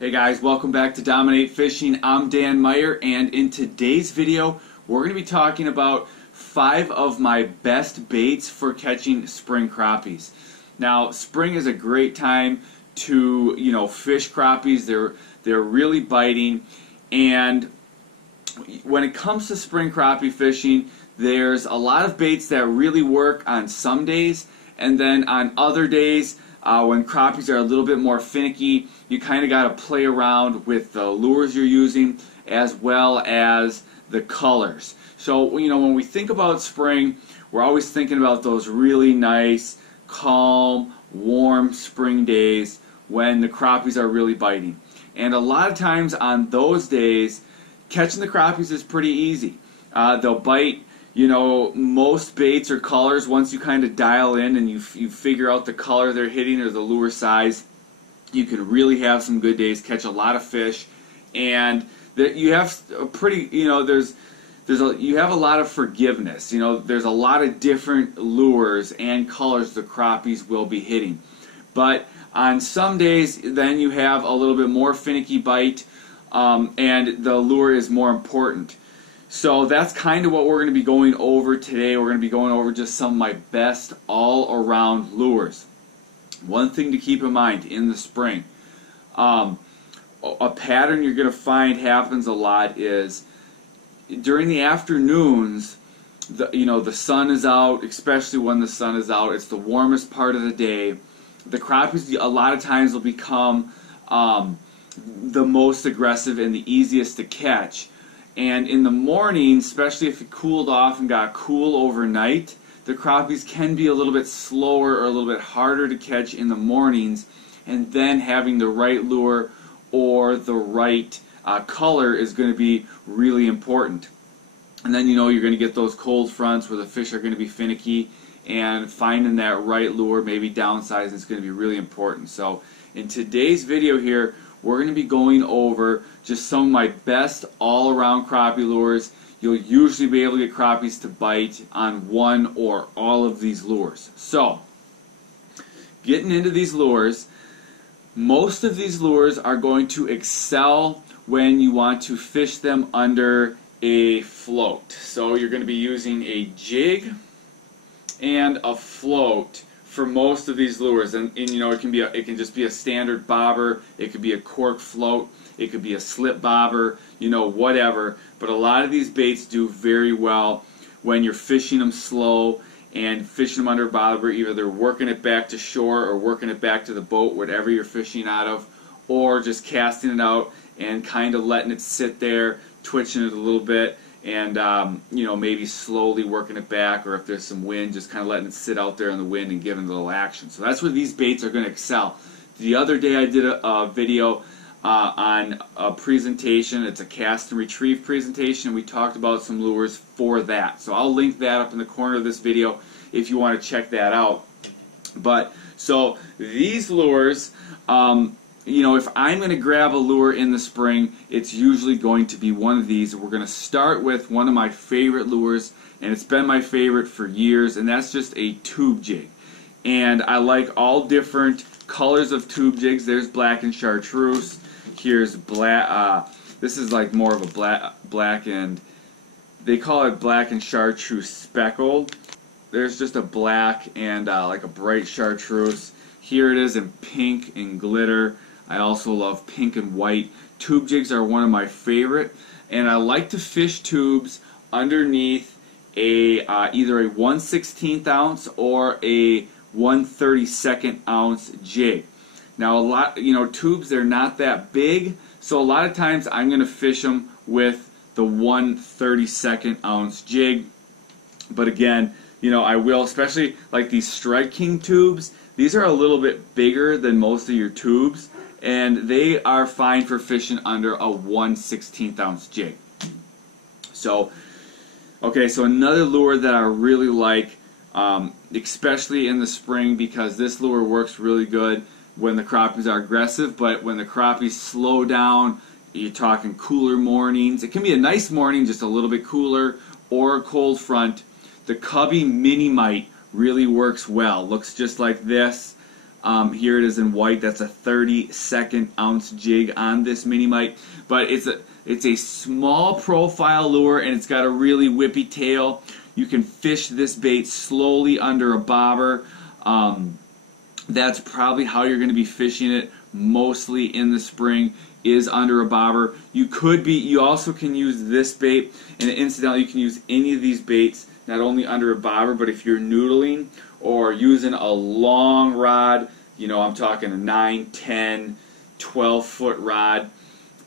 Hey guys, welcome back to Dominate Fishing. I'm Dan Meyer, and in today's video we're going to be talking about 5 of my best baits for catching spring crappies. Now, spring is a great time to fish crappies. They're really biting, and when it comes to spring crappie fishing, there's a lot of baits that really work on some days, and then on other days when crappies are a little bit more finicky, you kind of got to play around with the lures you're using as well as the colors. So when we think about spring, we're always thinking about those really nice, calm, warm spring days when the crappies are really biting. And a lot of times on those days, catching the crappies is pretty easy. They'll bite most baits or colors. Once you kind of dial in and you figure out the color they're hitting or the lure size, you can really have some good days, catch a lot of fish, and you have a pretty you have a lot of forgiveness. There's a lot of different lures and colors the crappies will be hitting. But on some days, then you have a little bit more finicky bite, and the lure is more important. So that's kind of what we're going to be going over today. We're going to be going over just some of my best all-around lures. One thing to keep in mind in the spring, a pattern you're going to find happens a lot is during the afternoons, the sun is out, especially when the sun is out. It's the warmest part of the day. The crappies a lot of times will become the most aggressive and the easiest to catch. And in the morning, especially if it cooled off and got cool overnight, the crappies can be a little bit slower or a little bit harder to catch in the mornings, and then having the right lure or the right color is going to be really important. And then you're going to get those cold fronts where the fish are going to be finicky, and finding that right lure, maybe downsizing, is going to be really important. So in today's video here, we're going to be going over just some of my best all-around crappie lures. You'll usually be able to get crappies to bite on one or all of these lures. So, getting into these lures, most of these lures are going to excel when you want to fish them under a float. So you're going to be using a jig and a float for most of these lures, and it can just be a standard bobber, it could be a cork float, it could be a slip bobber, whatever. But a lot of these baits do very well when you're fishing them slow and fishing them under a bobber. Either they're working it back to shore or working it back to the boat, whatever you're fishing out of, or just casting it out and kind of letting it sit there, twitching it a little bit, and maybe slowly working it back, or if there's some wind, just kind of letting it sit out there in the wind and giving it a little action. So that's where these baits are going to excel. The other day I did a video on a presentation. It's a cast and retrieve presentation. We talked about some lures for that. So I'll link that up in the corner of this video if you want to check that out. But so these lures, if I'm going to grab a lure in the spring, it's usually going to be one of these. We're going to start with one of my favorite lures, and it's been my favorite for years, and that's just a tube jig. And I like all different colors of tube jigs. There's black and chartreuse. Here's black. This is like more of a black and they call it black and chartreuse speckled. There's just a black and like a bright chartreuse. Here it is in pink and glitter. I also love pink and white. Tube jigs are one of my favorite, and I like to fish tubes underneath a either a 1/16 ounce or a 1/32 ounce jig. Now tubes, they're not that big, so a lot of times I'm going to fish them with the 1/32 ounce jig. But again, I will, especially like these Strike King tubes. These are a little bit bigger than most of your tubes, and they are fine for fishing under a 1/16 ounce jig. So, okay, so another lure that I really like, especially in the spring, because this lure works really good when the crappies are aggressive, but when the crappies slow down, you're talking cooler mornings. It can be a nice morning, just a little bit cooler, or a cold front. The Cubby Mini Mite really works well. Looks just like this. Here it is in white. That's a 32nd ounce jig on this mini mite, but it's a small profile lure and it's got a really whippy tail. You can fish this bait slowly under a bobber. That's probably how you're going to be fishing it mostly in the spring, is under a bobber. You also can use this bait, and incidentally you can use any of these baits not only under a bobber, but if you're noodling or using a long rod, you know, I'm talking a 9, 10, 12 foot rod,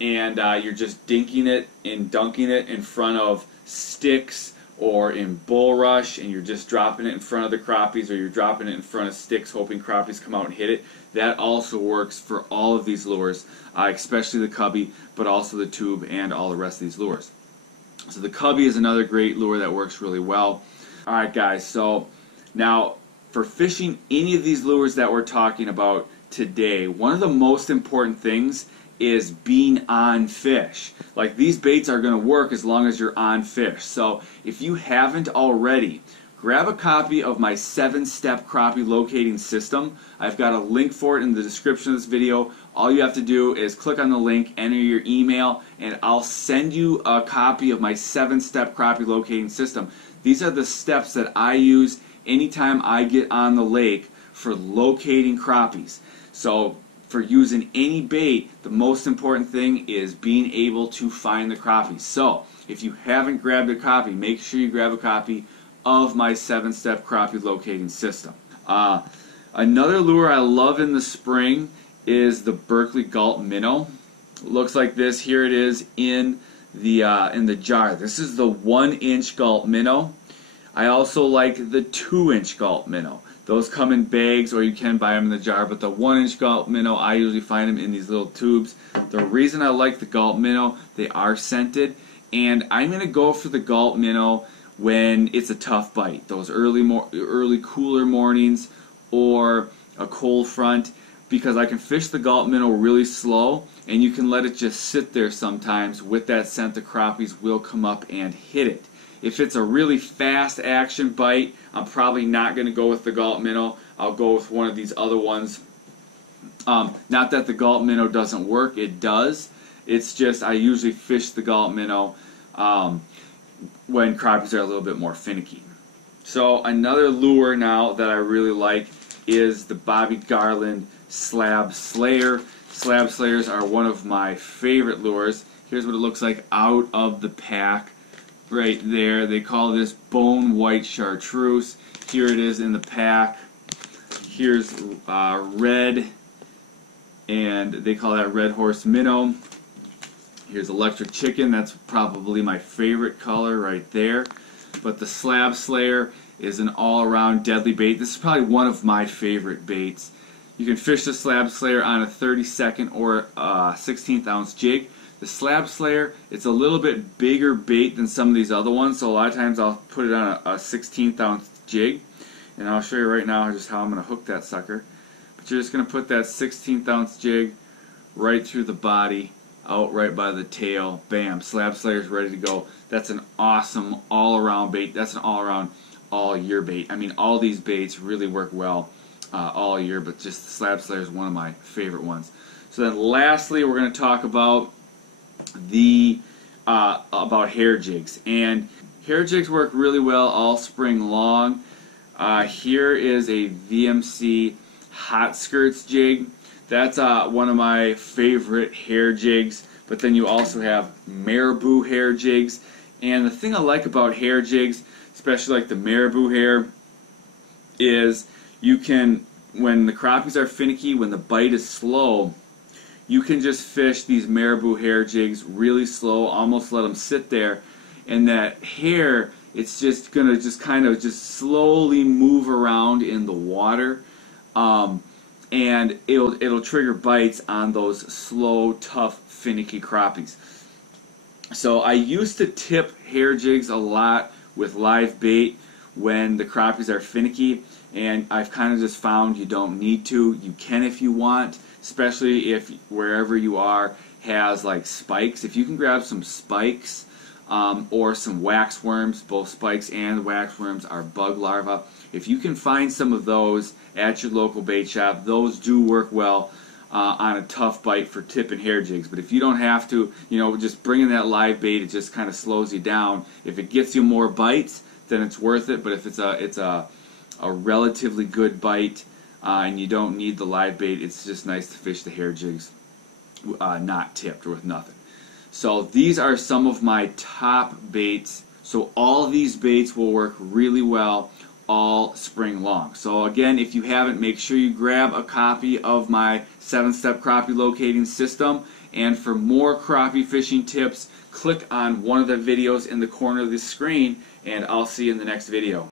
and you're just dinking it and dunking it in front of sticks or in bulrush, and you're just dropping it in front of the crappies, or you're dropping it in front of sticks hoping crappies come out and hit it. That also works for all of these lures, especially the cubby, but also the tube and all the rest of these lures. So the cubby is another great lure that works really well. Alright guys, so now for fishing any of these lures that we're talking about today, one of the most important things is being on fish. Like, these baits are going to work as long as you're on fish. So if you haven't already, grab a copy of my 7-step crappie locating system. I've got a link for it in the description of this video. All you have to do is click on the link, enter your email, and I'll send you a copy of my 7-step crappie locating system. These are the steps that I use anytime I get on the lake for locating crappies. So for using any bait, the most important thing is being able to find the crappies. So if you haven't grabbed a copy, make sure you grab a copy of my 7-step crappie locating system. Another lure I love in the spring is the Berkley Gulp Minnow. It looks like this. Here it is in the jar. This is the 1-inch Gulp Minnow. I also like the 2-inch Gulp Minnow. Those come in bags, or you can buy them in the jar, but the 1-inch Gulp Minnow, I usually find them in these little tubes. The reason I like the Gulp Minnow, they are scented, and I'm going to go for the Gulp Minnow when it's a tough bite. Those early cooler mornings or a cold front, because I can fish the Gulp Minnow really slow, and you can let it just sit there sometimes. With that scent, the crappies will come up and hit it. If it's a really fast action bite, I'm probably not going to go with the Gulp Minnow. I'll go with one of these other ones. Not that the Gulp Minnow doesn't work, it does. It's just I usually fish the Gulp Minnow when crappies are a little bit more finicky. So another lure now that I really like is the Bobby Garland Slab Slayer. Slab Slayers are one of my favorite lures. Here's what it looks like out of the pack. Right there, they call this bone white chartreuse. Here it is in the pack. Here's red, and they call that red horse minnow. Here's electric chicken. That's probably my favorite color right there. But the Slab Slayer is an all-around deadly bait. This is probably one of my favorite baits. You can fish the Slab Slayer on a 32nd or 16th ounce jig. The Slab Slayer, it's a little bit bigger bait than some of these other ones, so a lot of times I'll put it on a 16th ounce jig, and I'll show you right now just how I'm going to hook that sucker. But you're just going to put that 16th ounce jig right through the body, out right by the tail, bam, Slab Slayer's ready to go. That's an awesome all-around bait. That's an all-around, all-year bait. I mean, all these baits really work well all year, but just the Slab Slayer is one of my favorite ones. So then lastly, we're going to talk about about hair jigs, and hair jigs work really well all spring long. Here is a VMC Hot Skirts jig. That's one of my favorite hair jigs, but then you also have marabou hair jigs. And the thing I like about hair jigs, especially like the marabou hair, is you can, when the crappies are finicky, when the bite is slow, you can just fish these marabou hair jigs really slow, almost let them sit there, and that hair, it's just gonna kind of slowly move around in the water, and it'll trigger bites on those slow, tough, finicky crappies. So I used to tip hair jigs a lot with live bait when the crappies are finicky, and I've kind of just found you don't need to. You can if you want, especially if wherever you are has like spikes. If you can grab some spikes or some wax worms. Both spikes and wax worms are bug larvae. If you can find some of those at your local bait shop, those do work well on a tough bite for tip and hair jigs. But if you don't have to, just bringing that live bait, it just kind of slows you down. If it gets you more bites, then it's worth it. But if it's a relatively good bite and you don't need the live bait, it's just nice to fish the hair jigs not tipped or with nothing. So these are some of my top baits. So all of these baits will work really well all spring long. So again, if you haven't, make sure you grab a copy of my 7-step crappie locating system. And for more crappie fishing tips, click on one of the videos in the corner of the screen, and I'll see you in the next video.